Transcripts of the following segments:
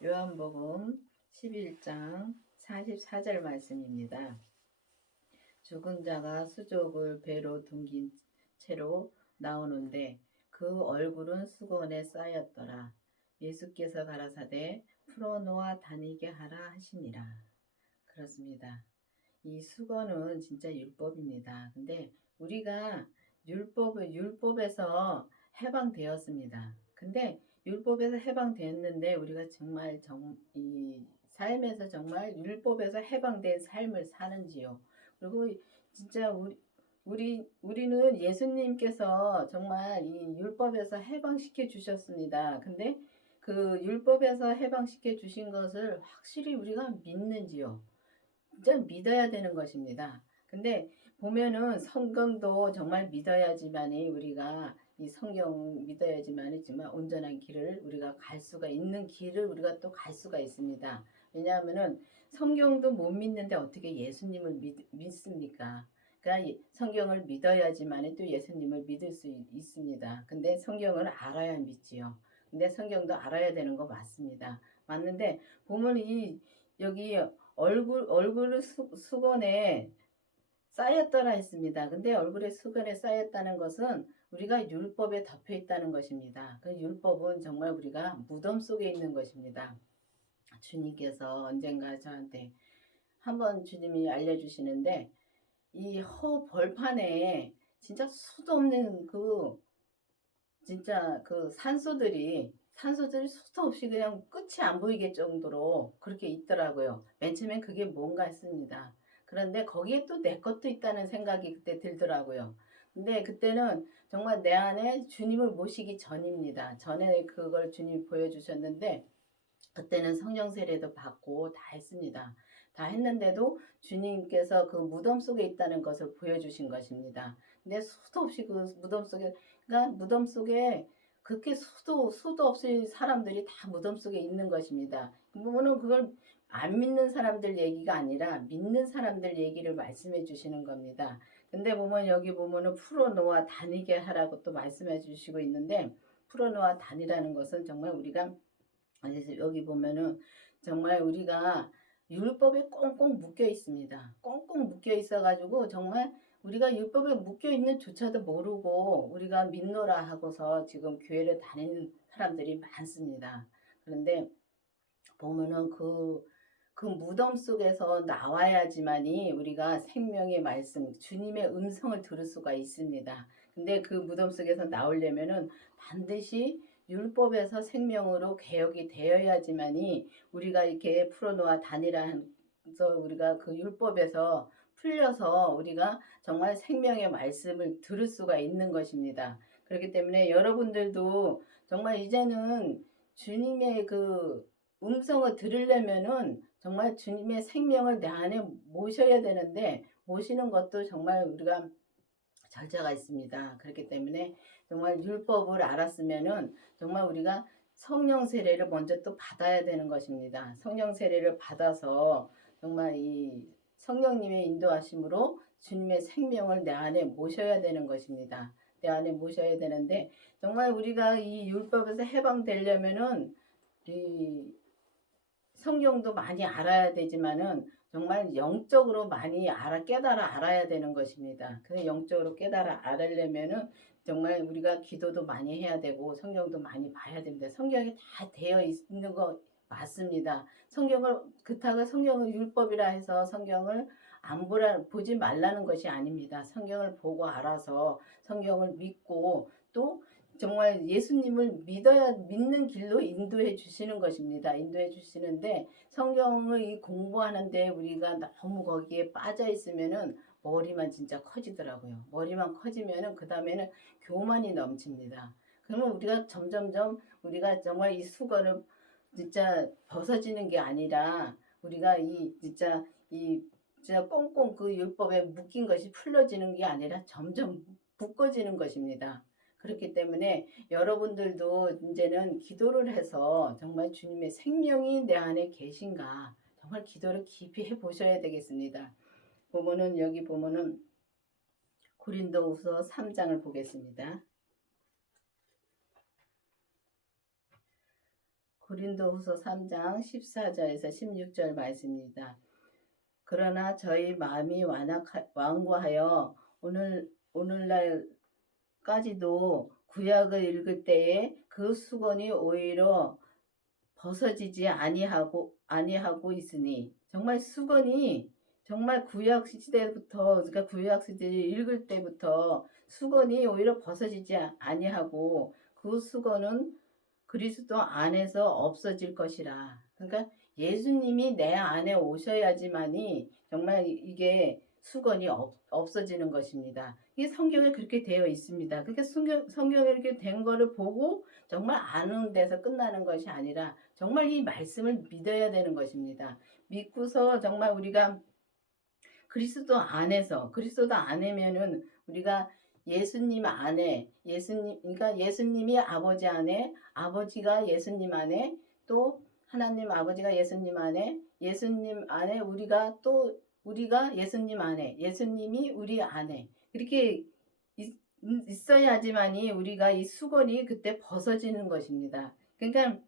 요한복음 11장 44절 말씀입니다. 죽은 자가 수족을 배로 둥긴 채로 나오는데 그 얼굴은 수건에 쌓였더라. 예수께서 가라사대 풀어놓아 다니게 하라 하시니라. 그렇습니다. 이 수건은 진짜 율법입니다. 근데 우리가 율법에서 해방되었습니다. 근데 율법에서 해방되었는데 우리가 정말 이 삶에서 정말 율법에서 해방된 삶을 사는지요. 그리고 진짜 우리는 예수님께서 정말 이 율법에서 해방시켜 주셨습니다. 근데 그 율법에서 해방시켜 주신 것을 확실히 우리가 믿는지요. 진짜 믿어야 되는 것입니다. 근데 보면은 성경도 정말 믿어야지만이 우리가 이 성경 믿어야지만이 정말 온전한 길을 우리가 갈 수가 있는 길을 우리가 또 갈 수가 있습니다. 왜냐하면은 성경도 못 믿는데 어떻게 예수님을 믿습니까? 그러니까 성경을 믿어야지만이 또 예수님을 믿을 수 있습니다. 근데 성경을 알아야 믿지요. 근데 성경도 알아야 되는 거 맞습니다. 맞는데 보면 여기 얼굴 수건에 쌓였더라 했습니다. 근데 얼굴에 수건에 쌓였다는 것은 우리가 율법에 덮여 있다는 것입니다. 그 율법은 정말 우리가 무덤 속에 있는 것입니다. 주님께서 언젠가 저한테 한번 주님이 알려주시는데 이 벌판에 진짜 수도 없는 진짜 산소들이 수도 없이 그냥 끝이 안 보이게 정도로 그렇게 있더라고요. 맨 처음엔 그게 뭔가 했습니다. 그런데 거기에 또 내 것도 있다는 생각이 그때 들더라고요. 근데 그때는 정말 내 안에 주님을 모시기 전입니다. 전에 그걸 주님이 보여주셨는데 그때는 성령 세례도 받고 다 했습니다. 다 했는데도 주님께서 그 무덤 속에 있다는 것을 보여주신 것입니다. 근데 수도 없이 그 무덤 속에 그렇게 수도 없이 사람들이 다 무덤 속에 있는 것입니다. 보면은 그걸 안 믿는 사람들 얘기가 아니라 믿는 사람들 얘기를 말씀해 주시는 겁니다. 근데 보면 여기 보면은 풀어놓아 다니게 하라고 또 말씀해 주시고 있는데 풀어놓아 다니라는 것은 정말 우리가 그래서 여기 보면은 정말 우리가 율법에 꽁꽁 묶여 있습니다. 꽁꽁 묶여 있어가지고 정말 우리가 율법에 묶여 있는 조차도 모르고 우리가 믿노라 하고서 지금 교회를 다니는 사람들이 많습니다. 그런데 보면은 그 무덤 속에서 나와야지만이 우리가 생명의 말씀, 주님의 음성을 들을 수가 있습니다. 근데 그 무덤 속에서 나오려면은 반드시 율법에서 생명으로 개혁이 되어야지만이 우리가 이렇게 풀어놓아 다니라 해서 우리가 그 율법에서 풀려서 우리가 정말 생명의 말씀을 들을 수가 있는 것입니다. 그렇기 때문에 여러분들도 정말 이제는 주님의 그 음성을 들으려면은 정말 주님의 생명을 내 안에 모셔야 되는데 모시는 것도 정말 우리가 절차가 있습니다. 그렇기 때문에 정말 율법을 알았으면은 정말 우리가 성령 세례를 먼저 또 받아야 되는 것입니다. 성령 세례를 받아서 정말 이 성령님의 인도하심으로 주님의 생명을 내 안에 모셔야 되는 것입니다. 내 안에 모셔야 되는데 정말 우리가 이 율법에서 해방되려면은 이 성경도 많이 알아야 되지만은 정말 영적으로 많이 깨달아 알아야 되는 것입니다. 그 영적으로 깨달아 알으려면은 정말 우리가 기도도 많이 해야 되고 성경도 많이 봐야 됩니다. 성경이 다 되어 있는 거 맞습니다. 그렇다고 성경을 율법이라 해서 성경을 안 보지 말라는 것이 아닙니다. 성경을 보고 알아서 성경을 믿고 또 정말 예수님을 믿는 길로 인도해 주시는 것입니다. 인도해 주시는데 성경을 공부하는데 우리가 너무 거기에 빠져 있으면은 머리만 진짜 커지더라고요. 머리만 커지면은 그 다음에는 교만이 넘칩니다. 그러면 우리가 점점점 우리가 정말 이 수건을 진짜 벗어지는 게 아니라 우리가 진짜 꽁꽁 그 율법에 묶인 것이 풀려지는 게 아니라 점점 묶어지는 것입니다. 그렇기 때문에 여러분들도 이제는 기도를 해서 정말 주님의 생명이 내 안에 계신가 정말 기도를 깊이 해보셔야 되겠습니다. 여기 보면은 고린도후서 3장을 보겠습니다. 고린도후서 3장 14절에서 16절 말씀입니다. 그러나 저희 마음이 완고하여 오늘날까지도 구약을 읽을 때에 그 수건이 오히려 벗어지지 아니하고 있으니, 정말 수건이 정말 구약 시대부터, 그러니까 구약 시대를 읽을 때부터 수건이 오히려 벗어지지 아니하고 그 수건은 그리스도 안에서 없어질 것이라. 그러니까 예수님이 내 안에 오셔야지만이 정말 이게 수건이 없어지는 것입니다. 이게 성경에 그렇게 되어 있습니다. 그러니까 성경에 이렇게 된 거를 보고 정말 아는 데서 끝나는 것이 아니라 정말 이 말씀을 믿어야 되는 것입니다. 믿고서 정말 우리가 그리스도 안에면은 우리가 예수님 안에, 그러니까 예수님이 아버지 안에, 아버지가 예수님 안에, 또 하나님 아버지가 예수님 안에, 예수님 안에 우리가 예수님 안에, 예수님이 우리 안에, 이렇게 있어야지만이 우리가 이 수건이 그때 벗어지는 것입니다. 그러니까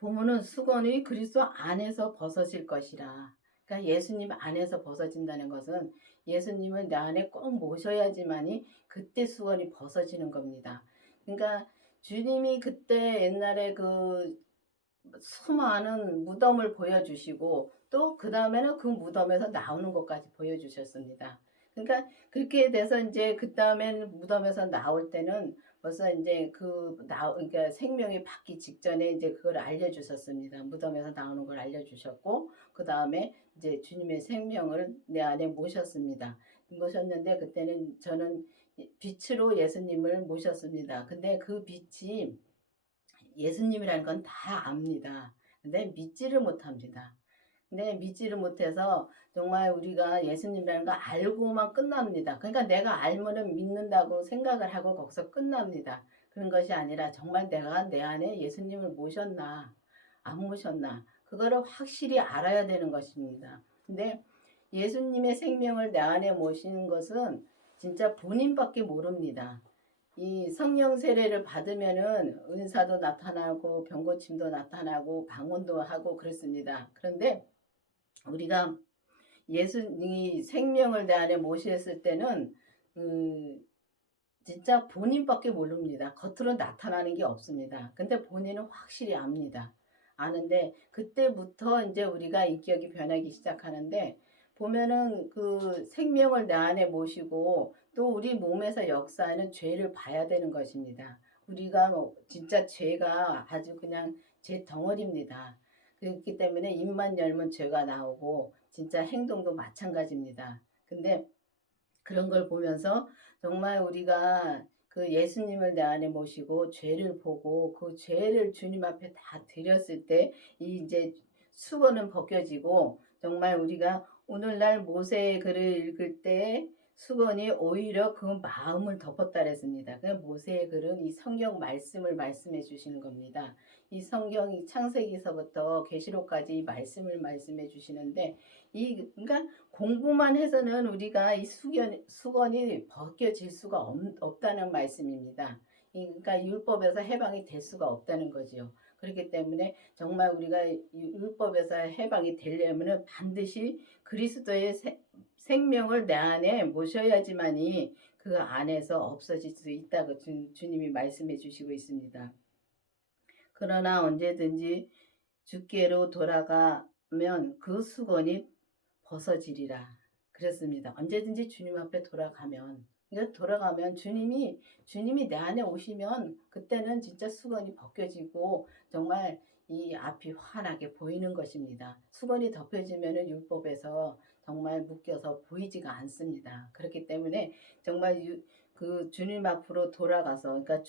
보면은 수건이 그리스도 안에서 벗어질 것이라. 그러니까 예수님 안에서 벗어진다는 것은 예수님을 내 안에 꼭 모셔야지만이 그때 수건이 벗어지는 겁니다. 그러니까 주님이 그때 옛날에 그 수많은 무덤을 보여주시고 또 그 다음에는 그 무덤에서 나오는 것까지 보여주셨습니다. 그러니까 그렇게 돼서 이제 그 다음엔 무덤에서 나올 때는 벌써 이제 그러니까 생명이 받기 직전에 이제 그걸 알려주셨습니다. 무덤에서 나오는 걸 알려주셨고, 그 다음에 이제 주님의 생명을 내 안에 모셨습니다. 모셨는데 그때는 저는 빛으로 예수님을 모셨습니다. 근데 그 빛이 예수님이라는 건 다 압니다. 근데 믿지를 못합니다. 근데 믿지를 못해서 정말 우리가 예수님이라는 거 알고만 끝납니다. 그러니까 내가 알면은 믿는다고 생각을 하고 거기서 끝납니다. 그런 것이 아니라 정말 내가 내 안에 예수님을 모셨나 안 모셨나 그거를 확실히 알아야 되는 것입니다. 근데 예수님의 생명을 내 안에 모시는 것은 진짜 본인밖에 모릅니다. 이 성령 세례를 받으면은 은사도 나타나고 병고침도 나타나고 방언도 하고 그렇습니다. 그런데 우리가 예수님이 생명을 내 안에 모셨을 때는 진짜 본인밖에 모릅니다. 겉으로 나타나는 게 없습니다. 근데 본인은 확실히 압니다. 아는데 그때부터 이제 우리가 인격이 변하기 시작하는데 보면은 그 생명을 내 안에 모시고 또 우리 몸에서 역사하는 죄를 봐야 되는 것입니다. 우리가 진짜 죄가 아주 그냥 죄 덩어리입니다. 그렇기 때문에 입만 열면 죄가 나오고 진짜 행동도 마찬가지입니다. 근데 그런 걸 보면서 정말 우리가 그 예수님을 내 안에 모시고 죄를 보고 그 죄를 주님 앞에 다 드렸을 때 이제 수건은 벗겨지고 정말 우리가 오늘날 모세의 글을 읽을 때 수건이 오히려 그 마음을 덮었다 그랬습니다. 그 모세의 글은 이 성경 말씀을 말씀해 주시는 겁니다. 이 성경이 창세기서부터 계시록까지 말씀을 말씀해 주시는데 그러니까 공부만 해서는 우리가 이 수건이 벗겨질 수가 없다는 말씀입니다. 그러니까 율법에서 해방이 될 수가 없다는 거지요. 그렇기 때문에 정말 우리가 율법에서 해방이 되려면 반드시 그리스도의 생명을 내 안에 모셔야지만이 그 안에서 없어질 수 있다고 주님이 말씀해 주시고 있습니다. 그러나 언제든지 주께로 돌아가면 그 수건이 벗어지리라. 그랬습니다. 언제든지 주님 앞에 돌아가면, 그러니까 돌아가면 주님이 내 안에 오시면 그때는 진짜 수건이 벗겨지고 정말 이 앞이 환하게 보이는 것입니다. 수건이 덮여지면은 율법에서 정말 묶여서 보이지가 않습니다. 그렇기 때문에 정말 그 주님 앞으로 돌아가서, 그러니까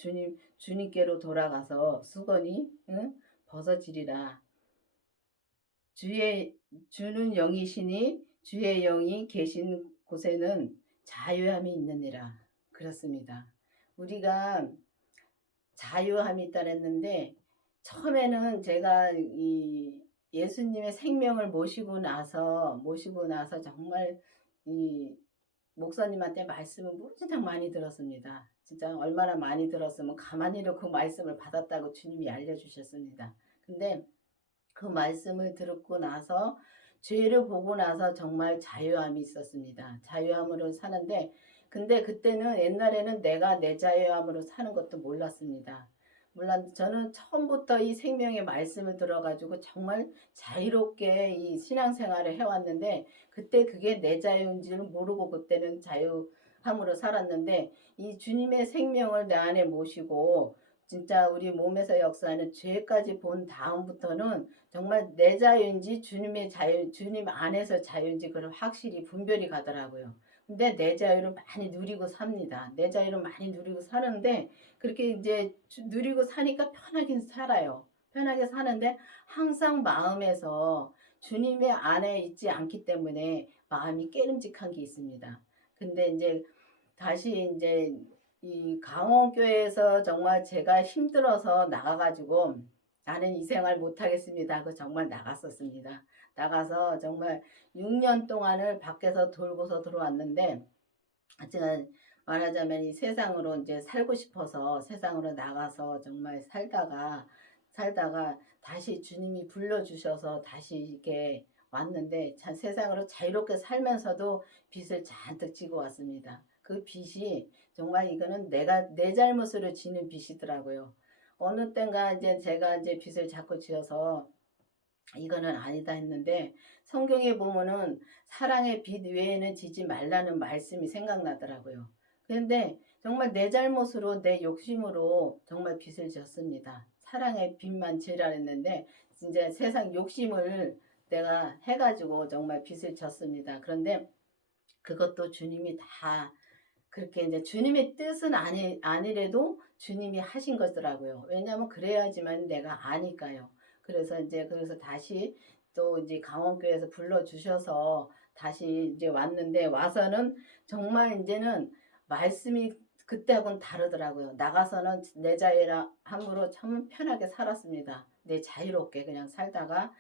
주님께로 돌아가서 수건이 벗어지리라. 주는 영이시니 주의 영이 계신 곳에는 자유함이 있느니라. 그렇습니다. 우리가 자유함이 있다 그랬는데 처음에는 제가 이 예수님의 생명을 모시고 나서 정말 이 목사님한테 말씀을 무지장 많이 들었습니다. 진짜 얼마나 많이 들었으면 가만히도 그 말씀을 받았다고 주님이 알려주셨습니다. 근데 그 말씀을 듣고 나서 죄를 보고 나서 정말 자유함이 있었습니다. 자유함으로 사는데 근데 그때는 옛날에는 내가 내 자유함으로 사는 것도 몰랐습니다. 저는 처음부터 이 생명의 말씀을 들어가지고 정말 자유롭게 이 신앙생활을 해왔는데 그때 그게 내 자유인지는 모르고 그때는 자유함으로 살았는데 이 주님의 생명을 내 안에 모시고 진짜 우리 몸에서 역사하는 죄까지 본 다음부터는 정말 내 자유인지 주님의 자유, 주님 안에서 자유인지 그걸 확실히 분별이 가더라고요. 근데 내 자유를 많이 누리고 삽니다. 내 자유를 많이 누리고 사는데 그렇게 이제 누리고 사니까 편하긴 살아요. 편하게 사는데 항상 마음에서 주님의 안에 있지 않기 때문에 마음이 깨름직한 게 있습니다. 근데 이제 다시 이제 이 강원교회에서 정말 제가 힘들어서 나가가지고 나는 이 생활 못하겠습니다. 그 정말 나갔었습니다. 나가서 정말 6년 동안을 밖에서 돌고서 들어왔는데 제가 말하자면 이 세상으로 이제 살고 싶어서 세상으로 나가서 정말 살다가 다시 주님이 불러주셔서 다시 이렇게 왔는데 참 세상으로 자유롭게 살면서도 빚을 잔뜩 지고 왔습니다. 그 빚이 정말 이거는 내 잘못으로 지는 빚이더라고요. 어느 땐가 이제 제가 이제 빚을 자꾸 지어서 이거는 아니다 했는데 성경에 보면은 사랑의 빚 외에는 지지 말라는 말씀이 생각나더라고요. 그런데 정말 내 잘못으로 내 욕심으로 정말 빚을 졌습니다. 사랑의 빚만 지라 했는데 이제 세상 욕심을 내가 해가지고 정말 빚을 졌습니다. 그런데 그것도 주님이 다 그렇게 이제 주님의 뜻은 아니래도 주님이 하신 거더라고요. 왜냐하면 그래야지만 내가 아니까요. 그래서 다시 또 이제 강원교회에서 불러주셔서 다시 이제 왔는데 와서는 정말 이제는 말씀이 그때하고는 다르더라고요. 나가서는 내 자유라 함으로 참 편하게 살았습니다. 내 자유롭게 그냥 살다가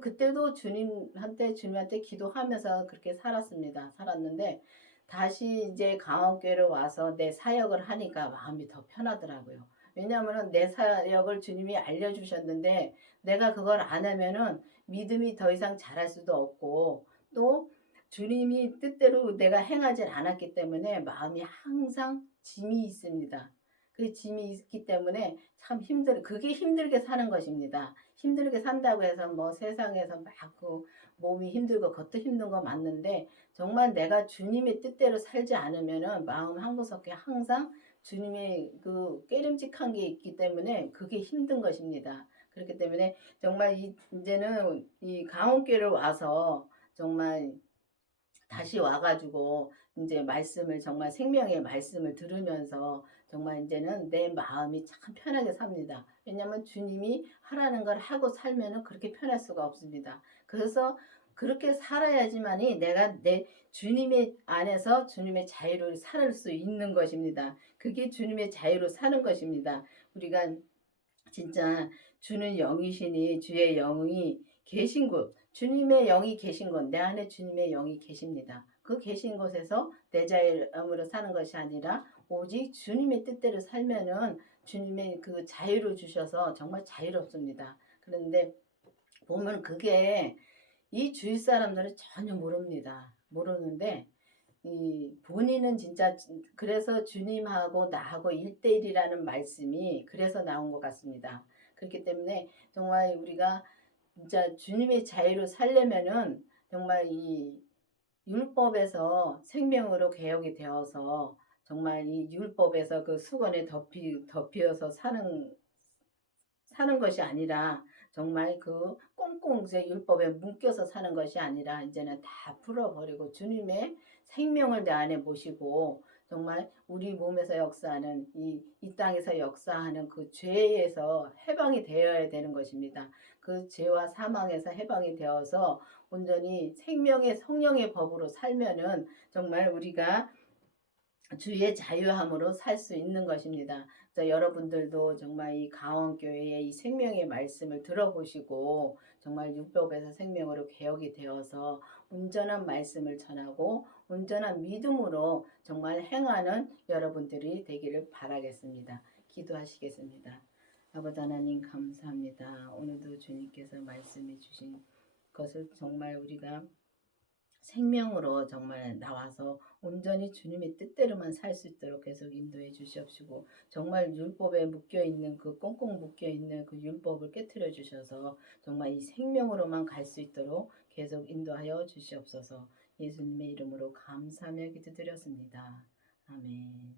그때도 주님한테 기도하면서 그렇게 살았는데 다시 이제 강원교회를 와서 내 사역을 하니까 마음이 더 편하더라고요. 왜냐하면 내 사역을 주님이 알려주셨는데 내가 그걸 안 하면은 믿음이 더 이상 자랄 수도 없고 또 주님이 뜻대로 내가 행하지 않았기 때문에 마음이 항상 짐이 있습니다. 그 짐이 있기 때문에 참 그게 힘들게 사는 것입니다. 힘들게 산다고 해서 뭐 세상에서 막 그 몸이 힘들고 그것도 힘든 거 맞는데 정말 내가 주님의 뜻대로 살지 않으면은 마음 한구석에 항상 주님의 그 깨름직한 게 있기 때문에 그게 힘든 것입니다. 그렇기 때문에 정말 이제는 이 강원교회를 와서 정말 다시 와가지고 이제 말씀을 정말 생명의 말씀을 들으면서 정말 이제는 내 마음이 참 편하게 삽니다. 왜냐하면 주님이 하라는 걸 하고 살면은 그렇게 편할 수가 없습니다. 그래서 그렇게 살아야지만이 내가 내 주님의 안에서 주님의 자유를 살 수 있는 것입니다. 그게 주님의 자유로 사는 것입니다. 우리가 진짜 주는 영이시니 주의 영이 계신 곳, 주님의 영이 계신 곳, 내 안에 주님의 영이 계십니다. 그 계신 곳에서 내 자유함으로 사는 것이 아니라 오직 주님의 뜻대로 살면은 주님의 그 자유를 주셔서 정말 자유롭습니다. 그런데 보면 그게 이 주위 사람들은 전혀 모릅니다. 모르는데 이 본인은 진짜 그래서 주님하고 나하고 1대1이라는 말씀이 그래서 나온 것 같습니다. 그렇기 때문에 정말 우리가 진짜 주님의 자유로 살려면은 정말 이 율법에서 생명으로 개혁이 되어서 정말 이 율법에서 그 수건에 덮여서 사는 것이 아니라 정말 그 꽁꽁 제 율법에 묶여서 사는 것이 아니라 이제는 다 풀어버리고 주님의 생명을 내 안에 모시고 정말 우리 몸에서 역사하는 이 땅에서 역사하는 그 죄에서 해방이 되어야 되는 것입니다. 그 죄와 사망에서 해방이 되어서 온전히 생명의 성령의 법으로 살면은 정말 우리가 주의 자유함으로 살 수 있는 것입니다. 그래서 여러분들도 정말 이 강원교회의 이 생명의 말씀을 들어보시고 정말 율법에서 생명으로 개혁이 되어서 온전한 말씀을 전하고 온전한 믿음으로 정말 행하는 여러분들이 되기를 바라겠습니다. 기도하시겠습니다. 아버지 하나님 감사합니다. 오늘도 주님께서 말씀해 주신 것을 정말 우리가 생명으로 정말 나와서 온전히 주님의 뜻대로만 살 수 있도록 계속 인도해 주시옵시고 정말 율법에 묶여 있는 그 꽁꽁 묶여 있는 그 율법을 깨뜨려 주셔서 정말 이 생명으로만 갈 수 있도록 계속 인도하여 주시옵소서. 예수님의 이름으로 감사하며 기도드렸습니다. 아멘.